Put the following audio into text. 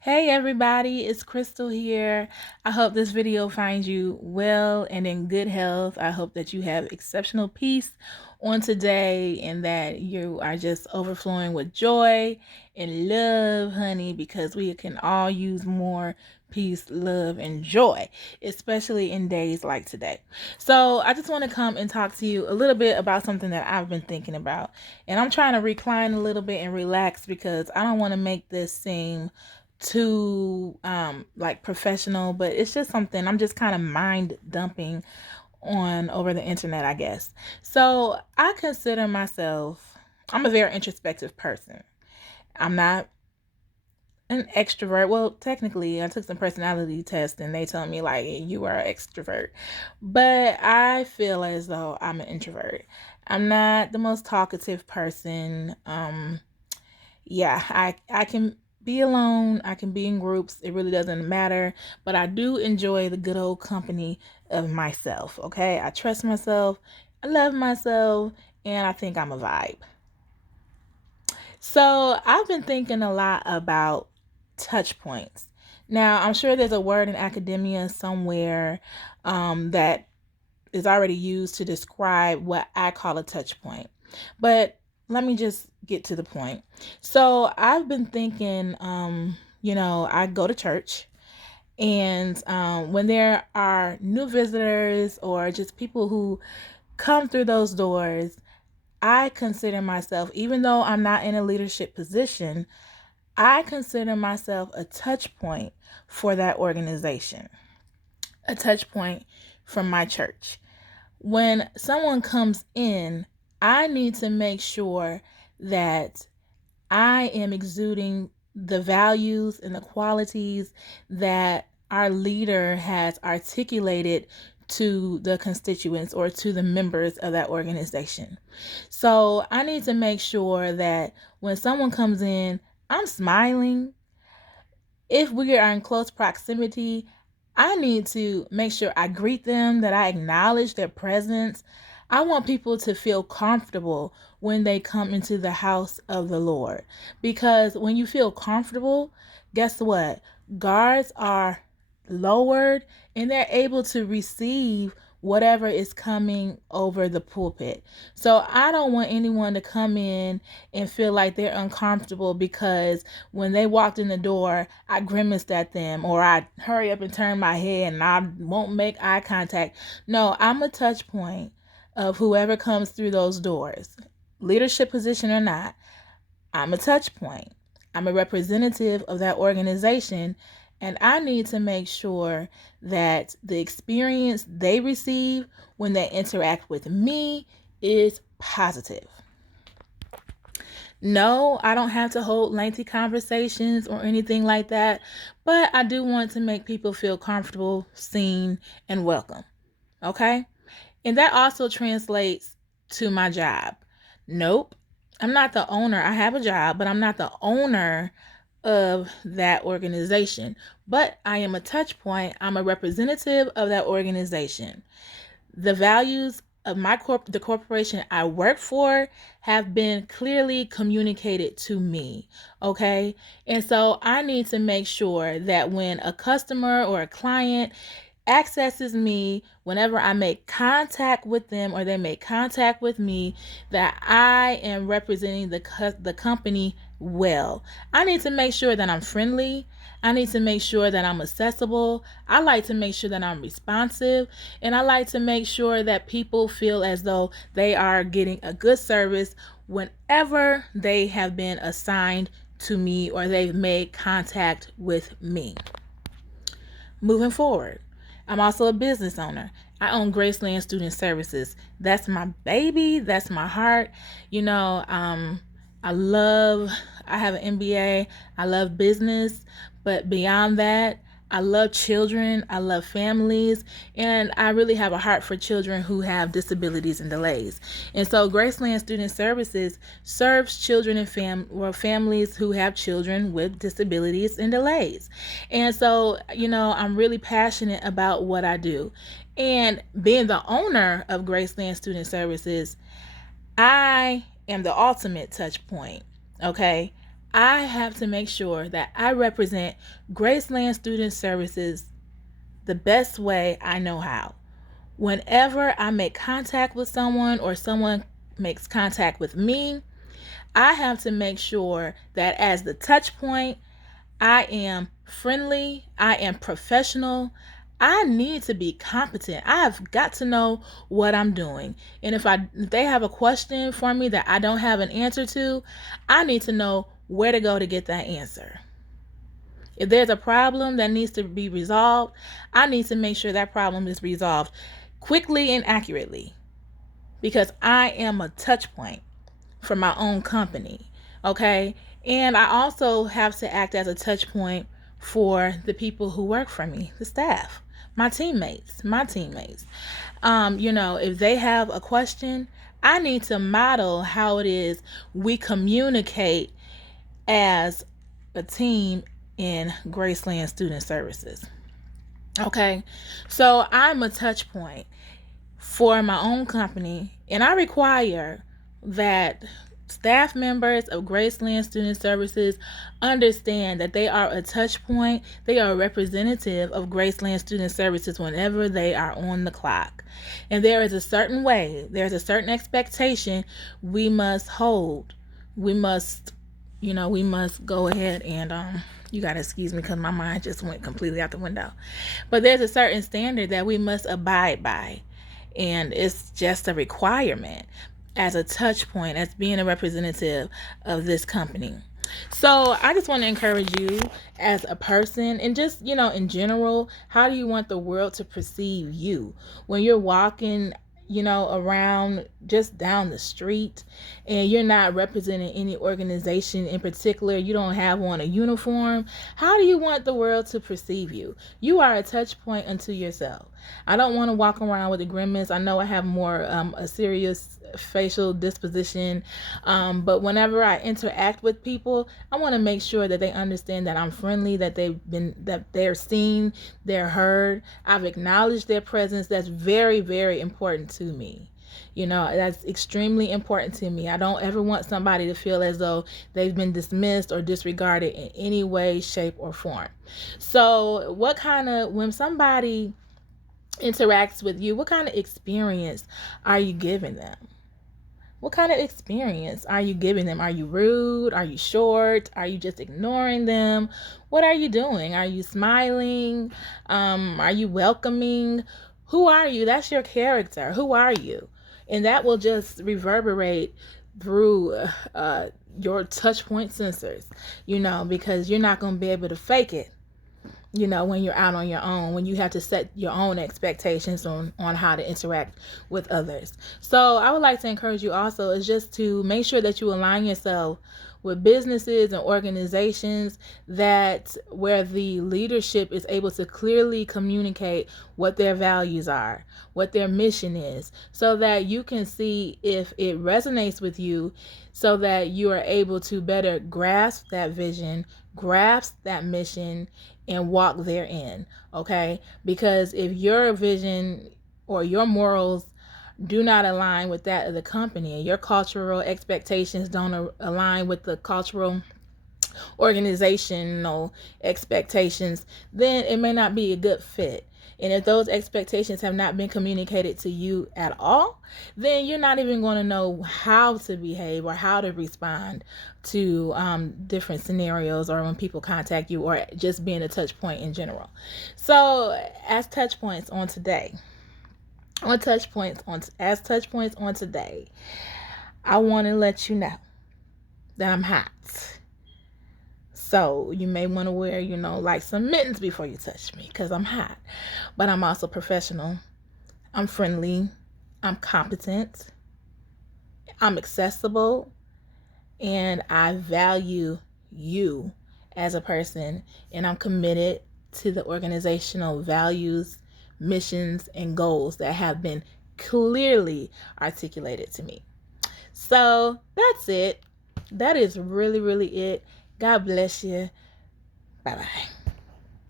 Hey everybody, it's Crystal here. I hope this video finds you well and in good health. I hope that you have exceptional peace on today and that you are just overflowing with joy and love, honey, because we can all use more peace, love, and joy, especially in days like today. So I just want to come and talk to you a little bit about something that I've been thinking about. And I'm trying to recline a little bit and relax because I don't want to make this seem too like professional, but it's just something I'm just kind of mind dumping on over the internet, I guess. So I consider myself, I'm a very introspective person. I'm not an extrovert. Well, technically I took some personality tests and they told me like you are an extrovert, but I feel as though I'm an introvert. I'm not the most talkative person. Yeah, I can be alone, I can be in groups, it really doesn't matter, but I do enjoy the good old company of myself. Okay, I trust myself, I love myself, and I think I'm a vibe. So I've been thinking a lot about touch points. Now I'm sure there's a word in academia somewhere that is already used to describe what I call a touch point. But let me just get to the point. So I've been thinking, I go to church, and when there are new visitors or just people who come through those doors, I consider myself, even though I'm not in a leadership position, I consider myself a touch point for that organization, a touch point from my church. When someone comes in, I need to make sure that I am exuding the values and the qualities that our leader has articulated to the constituents or to the members of that organization. So I need to make sure that when someone comes in, I'm smiling. If we are in close proximity, I need to make sure I greet them, that I acknowledge their presence. I want people to feel comfortable when they come into the house of the Lord. Because when you feel comfortable, guess what? Guards are lowered and they're able to receive whatever is coming over the pulpit. So I don't want anyone to come in and feel like they're uncomfortable because when they walked in the door, I grimaced at them or I hurry up and turn my head and I won't make eye contact. No, I'm a touch point of whoever comes through those doors, leadership position or not. I'm a touch point. I'm a representative of that organization, and I need to make sure that the experience they receive when they interact with me is positive. No, I don't have to hold lengthy conversations or anything like that, but I do want to make people feel comfortable, seen, and welcome. Okay? And that also translates to my job. Nope, I'm not the owner. I have a job, but I'm not the owner of that organization. But I am a touch point. I'm a representative of that organization. The values of the corporation I work for have been clearly communicated to me. Okay. And so I need to make sure that when a customer or a client accesses me, whenever I make contact with them or they make contact with me, that I am representing the company well. I need to make sure that I'm friendly. I need to make sure that I'm accessible. I like to make sure that I'm responsive. And I like to make sure that people feel as though they are getting a good service whenever they have been assigned to me or they've made contact with me. Moving forward, I'm also a business owner. I own Graceland Student Services. That's my baby. That's my heart. You know, I love, I have an MBA. I love business. But beyond that, I love children. I love families. And I really have a heart for children who have disabilities and delays. And so Graceland Student Services serves children and families who have children with disabilities and delays. And so, I'm really passionate about what I do. And being the owner of Graceland Student Services, I am the ultimate touch point. Okay. I have to make sure that I represent Graceland Student Services the best way I know how. Whenever I make contact with someone or someone makes contact with me, I have to make sure that as the touch point, I am friendly, I am professional. I need to be competent. I have got to know what I'm doing. And if they have a question for me that I don't have an answer to, I need to know where to go to get that answer. If there's a problem that needs to be resolved, I need to make sure that problem is resolved quickly and accurately, because I am a touch point for my own company. Okay. And I also have to act as a touch point for the people who work for me, the staff, my teammates. If they have a question, I need to model how it is we communicate as a team in Graceland Student Services. Okay. So I'm a touch point for my own company, and I require that staff members of Graceland Student Services understand that they are a touch point. They are a representative of Graceland Student Services whenever they are on the clock. And there is a certain way, there's a certain expectation we must hold. We must go ahead and you gotta excuse me because my mind just went completely out the window. But there's a certain standard that we must abide by, and it's just a requirement as a touch point, as being a representative of this company. So I just want to encourage you as a person, and just, in general, how do you want the world to perceive you when you're walking around just down the street and you're not representing any organization in particular, you don't have on a uniform? How do you want the world to perceive you? You are a touch point unto yourself. I don't want to walk around with a grimace. I know I have more a serious facial disposition, but whenever I interact with people, I want to make sure that they understand that I'm friendly, that they're seen, they're heard. I've acknowledged their presence. That's very, very important to me. That's extremely important to me. I don't ever want somebody to feel as though they've been dismissed or disregarded in any way, shape, or form. So when somebody interacts with you, what kind of experience are you giving them? What kind of experience are you giving them? Are you rude? Are you short? Are you just ignoring them? What are you doing? Are you smiling? Are you welcoming? Who are you? That's your character. Who are you? And that will just reverberate through your touch point sensors, because you're not going to be able to fake it. When you're out on your own, when you have to set your own expectations on how to interact with others. So I would like to encourage you also is just to make sure that you align yourself with businesses and organizations where the leadership is able to clearly communicate what their values are, what their mission is, so that you can see if it resonates with you, so that you are able to better grasp that vision, grasp that mission, and walk therein. Okay? Because if your vision or your morals do not align with that of the company, and your cultural expectations don't align with the cultural organizational expectations, then it may not be a good fit. And if those expectations have not been communicated to you at all, then you're not even going to know how to behave or how to respond to different scenarios, or when people contact you, or just being a touch point in general. So as touch points on today, I want to let you know that I'm hot. So you may want to wear, like some mittens before you touch me, because I'm hot. But I'm also professional. I'm friendly. I'm competent. I'm accessible. And I value you as a person. And I'm committed to the organizational values, missions, and goals that have been clearly articulated to me. So that's it. That is really, really it. God bless you. Bye-bye.